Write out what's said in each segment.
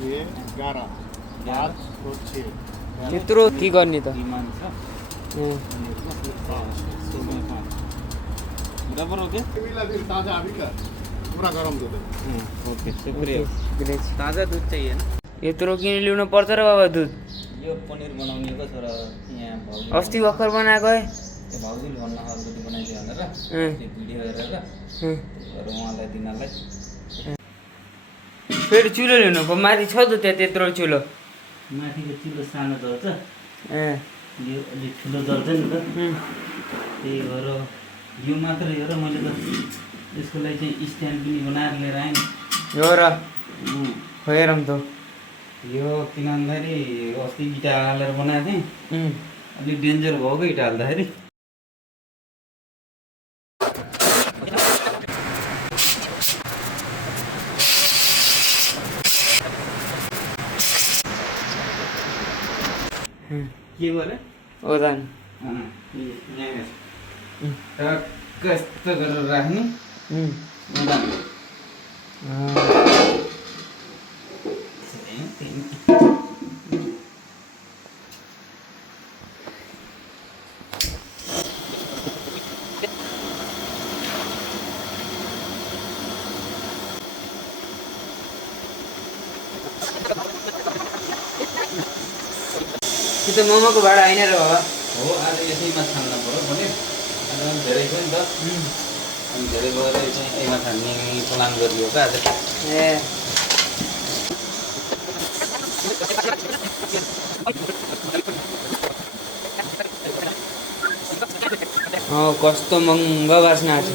ये 11 5 तो 6 त्यत्रो के गर्ने त विमान छ बराबर हो क्या मिला फिर ताजा अभी का पूरा गरम दूध है ओके शुक्रिया ग्रेट ताजा दूध चाहिए ना यत्रो किन ल्याउनु पर्छ र बाबा दुध यो पनिर बनाउने को छोरा यहाँ भाउजू अस्ति भर्खर बनाएको है त्यो भाउजूले भन्न अलिकति बनाइदियो भनेर अँ। त्यो भिडियो हेरेर र उहाँलाई दिनलाई फेरि चुलो ल्याउनुको माथि छ त त्यहाँ त्यत्रो चुलो माथिको चुलो सानो जल्छ ए यो अलिक ठुलो जल्छ नि त त्यही भएर यो मात्रै हो र मैले त यसको लागि चाहिँ स्ट्यान्ड पनि बनाएर लिएर आएँ हो र हेरौँ त यो किन भन्दाखेरि अस्ति इँटा हालेर बनाएको थिएँ उम्, अलिक डेन्जर भयो क्या इँटा हाल्दाखेरि के भयो अरे ओदान टक्क यस्तो गरेर राख्ने उम्, ओदान। कि त मोमोको भाडा होइन र बाबा हो आज यसैमा छान्न पऱ्यो भने अनि धेरै छ नि त अनि धेरै भएर चाहिँ यसमा छान्ने प्लान गरियो क्या आज ए कस्तो महँगो बास्ना छ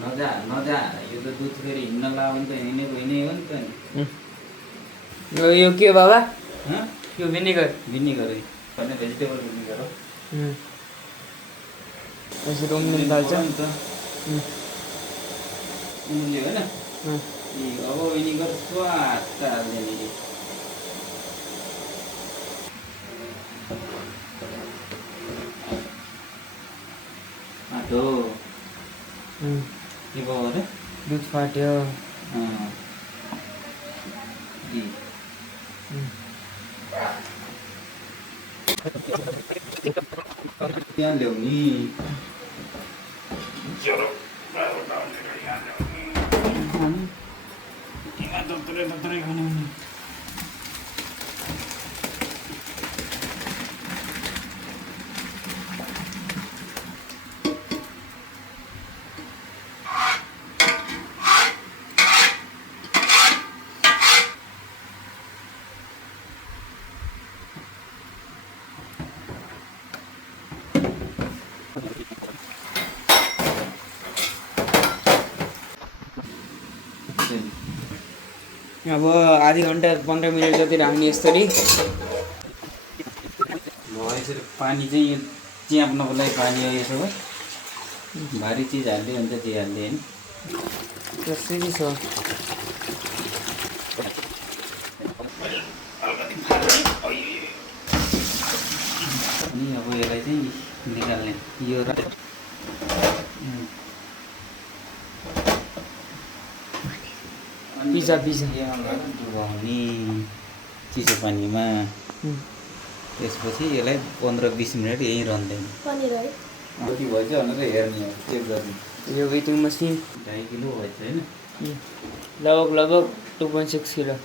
नजा नजा यो त दुध फेरि हिँड्न लाग्यो भने त हिँडेको हिँडे हो नि त नि यो के बाबा हँ यो भिनेगर भिनेगर भन्ने भेजिटेबल भिनेगर हो यसरी उम्लिन थाल्छ नि त उम्ल्यो होइन अब भिनेगर स्वाद हाल्ने नि आटो के भयो अरे दुध फाट्यो त्यहाँ ल्याउने अब आधी घन्टा 15 मिनट जति राख्ने यसरी यसरी पानी चाहिँ यो च्याप्नको लागि पानी हो यसो भयो भारी चिज हाल्दै हुन्छ त्यो हाल्दै होइन कसरी छ अनि अब यसलाई चाहिँ निकाल्ने यो पिज्जा पिज्जा डुबाउने चिसो पानीमा त्यसपछि यसलाई 15-20 मिनट यहीँ रहँदैन कति भएछ भनेर हेर्ने हो चेक गर्ने यो वेटिङ मसिन 2.5 किलो भएछ होइन लगभग 2.6 किलो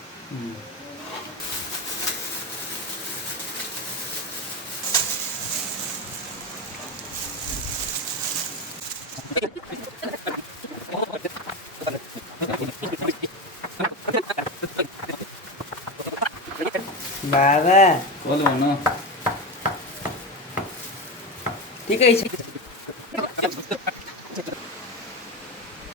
बाबा बोल भन ठिकै छ